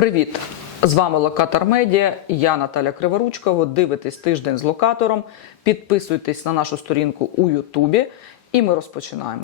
Привіт! З вами Локатор Медіа. Я Наталя Криворучка. Ви дивитесь тиждень з локатором. Підписуйтесь на нашу сторінку у Ютубі, і ми розпочинаємо.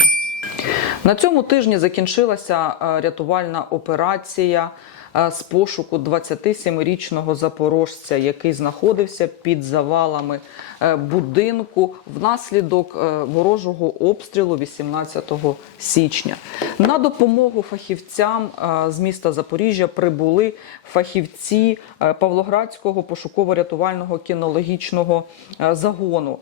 На цьому тижні закінчилася е, рятувальна операція е, з пошуку 27-річного запорожця, який знаходився під завалами будинку внаслідок е, ворожого обстрілу 18 січня. На допомогу фахівцям е, з міста Запоріжжя прибули фахівці е, Павлоградського пошуково-рятувального кінологічного е, загону.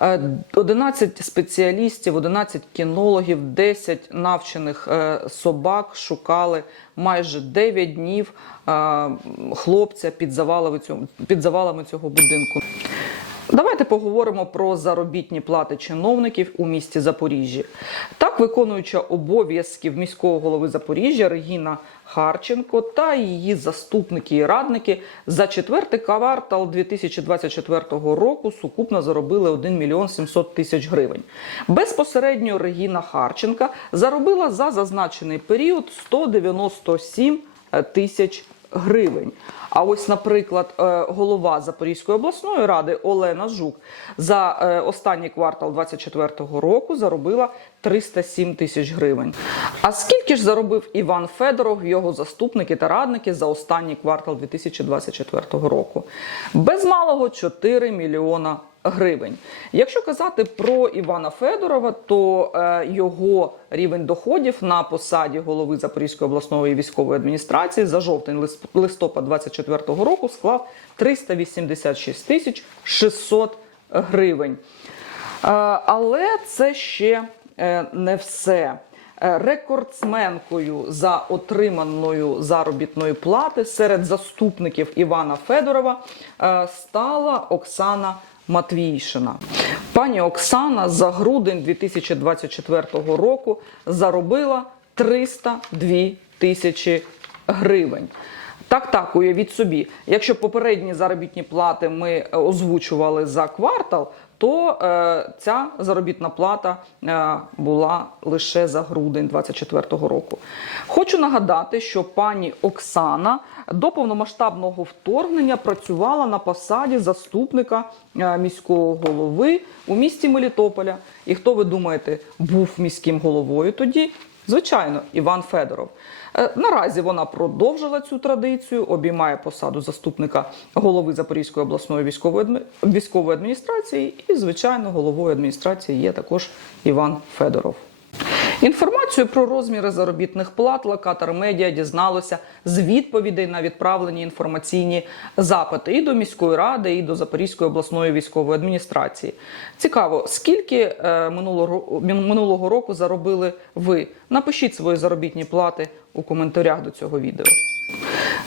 Е, 11 спеціалістів, 11 кінологів, 10 навчених е, собак шукали майже 9 днів е, хлопця під завалами цього будинку. Давайте поговоримо про заробітні плати чиновників у місті Запоріжжя. Так, виконуюча обов'язків міського голови Запоріжжя Регіна Харченко та її заступники і радники за четвертий квартал 2024 року сукупно заробили 1 мільйон 700 тисяч гривень. Безпосередньо Регіна Харченка заробила за зазначений період 197 тисяч гривень. А ось, наприклад, е, голова Запорізької обласної ради Олена Жук за е, останній квартал 2024 року заробила 307 тисяч гривень. А скільки ж заробив Іван Федоров, його заступники та радники за останній квартал 2024 року? Без малого 4 мільйона гривень. Якщо казати про Івана Федорова, то е, його рівень доходів на посаді голови Запорізької обласної військової адміністрації за жовтень лист- листопад 2024 року склав 386 тисяч 600 гривень. Е, але це ще е, не все. Рекордсменкою за отриманою заробітної плати серед заступників Івана Федорова стала Оксана Матвійшина. Пані Оксана за грудень 2024 року заробила 302 тисячі гривень. Так, так, уявіть собі, якщо попередні заробітні плати ми е, озвучували за квартал, то е, ця заробітна плата е, була лише за грудень 2024 року. Хочу нагадати, що пані Оксана до повномасштабного вторгнення працювала на посаді заступника е, міського голови у місті Мелітополя. І хто ви думаєте, був міським головою тоді? Звичайно, Іван Федоров. Е, Наразі вона продовжила цю традицію, обіймає посаду заступника голови Запорізької обласної військової військової адміністрації, і, звичайно, головою адміністрації є також Іван Федоров. Інформацію про розміри заробітних плат локатор медіа дізналося з відповідей на відправлені інформаційні запити і до міської ради, і до Запорізької обласної військової адміністрації. Цікаво, скільки е, минулого, минулого року заробили ви? Напишіть свої заробітні плати у коментарях до цього відео.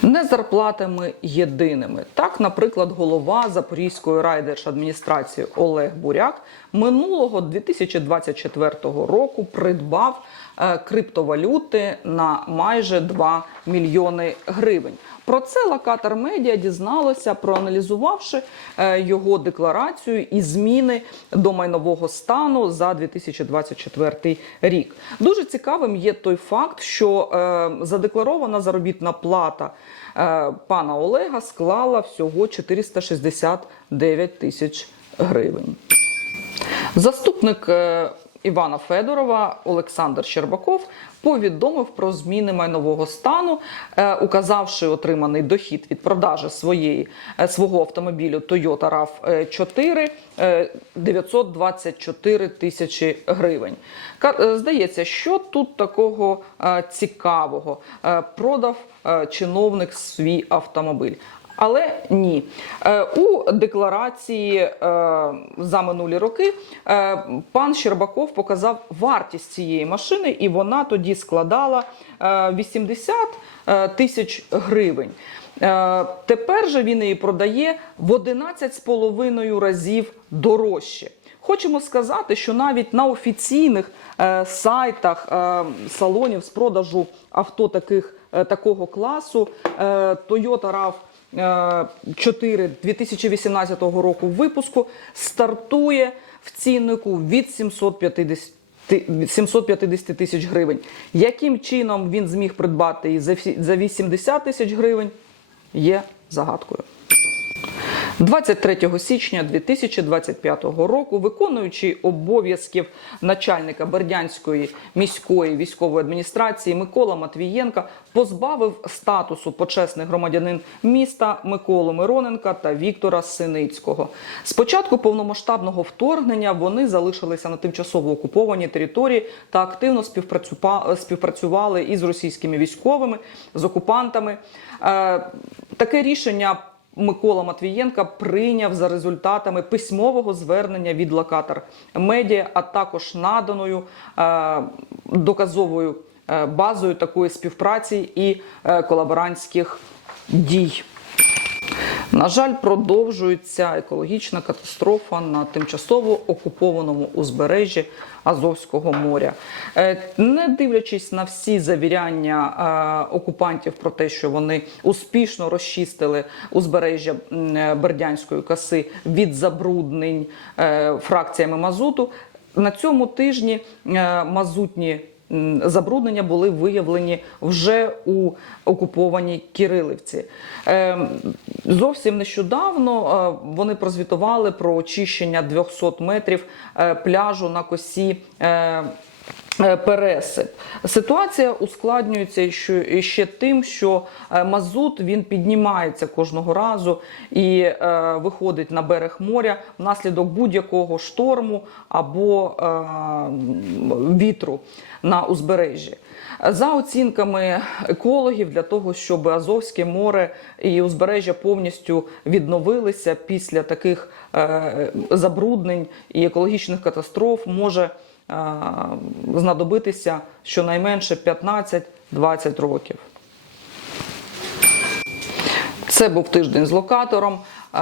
Не зарплатами єдиними. Так, наприклад, голова Запорізької райдержадміністрації Олег Буряк минулого 2024 року придбав е, криптовалюти на майже 2 мільйони гривень. Про це локатор медіа дізналося, проаналізувавши е, його декларацію і зміни до майнового стану за 2024 рік. Дуже цікавим є той факт, що е, задекларована заробітна плата е, пана Олега склала всього 469 тисяч гривень. Заступник Івана Федорова Олександр Щербаков повідомив про зміни майнового стану, е, указавши отриманий дохід від продажі своєї е, свого автомобілю Toyota RAV4 е, 924 тисячі гривень. Е, Здається, що тут такого цікавого продав чиновник свій автомобіль. Але ні, Е, у декларації е, за минулі роки е, пан Щербаков показав вартість цієї машини, і вона тоді складала е, 80 е, тисяч гривень. Тепер же він її продає в 11,5 разів дорожче. Хочемо сказати, що навіть на офіційних сайтах салонів з продажу авто таких, такого класу е, Toyota RAV 4 2018 року випуску стартує в ціннику від 750 750 тисяч гривень. Яким чином він зміг придбати її за 80 тисяч гривень, є загадкою. 23 січня 2025 року, виконуючий обов'язків начальника Бердянської міської військової адміністрації Микола Матвієнка позбавив статусу почесний громадянин міста Миколу Мироненка та Віктора Синицького. З початку повномасштабного вторгнення вони залишилися на тимчасово окупованій території та активно співпрацювали із російськими військовими, з окупантами. Е, Таке рішення. Микола Матвієнка прийняв за результатами письмового звернення від локатор медіа, а також наданою е, доказовою е, базою такої співпраці і е, колаборантських дій. На жаль, продовжується екологічна катастрофа на тимчасово окупованому узбережжі Азовського моря. Е, Не дивлячись на всі завіряння е, окупантів про те, що вони успішно розчистили узбережжя е, Бердянської коси від забруднень фракціями мазуту, на цьому тижні мазутні забруднення були виявлені вже у окупованій Кирилівці. Е, Зовсім нещодавно е, вони прозвітували про очищення 200 метрів е, пляжу на косі. Е, Пересип. Ситуація ускладнюється ще, тим, що е, мазут він піднімається кожного разу і е, виходить на берег моря внаслідок будь-якого шторму або вітру на узбережжі. За оцінками екологів, для того, щоб Азовське море і узбережжя повністю відновилися після таких забруднень і екологічних катастроф, може знадобитися щонайменше 15-20 років. Це був тиждень з локатором. Е,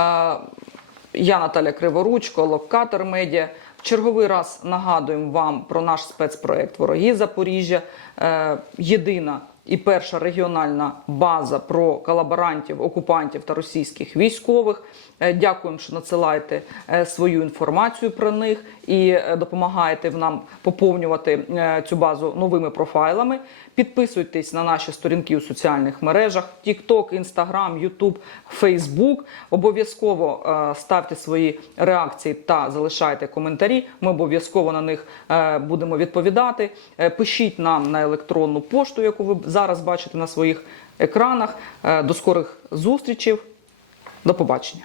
Я Наталя Криворучко, локатор медіа. В черговий раз нагадуємо вам про наш спецпроект Вороги Запоріжжя. Е, Єдина і перша регіональна база про колаборантів, окупантів та російських військових. Е, Дякуємо, що надсилаєте е, свою інформацію про них і е, допомагаєте нам поповнювати цю базу новими профайлами. Підписуйтесь на наші сторінки у соціальних мережах: TikTok, Instagram, YouTube, Facebook. Обов'язково ставте свої реакції та залишайте коментарі. Ми обов'язково на них будемо відповідати. Пишіть нам на електронну пошту, яку ви зараз бачите на своїх екранах. Е, До скорих зустрічей. До побачення.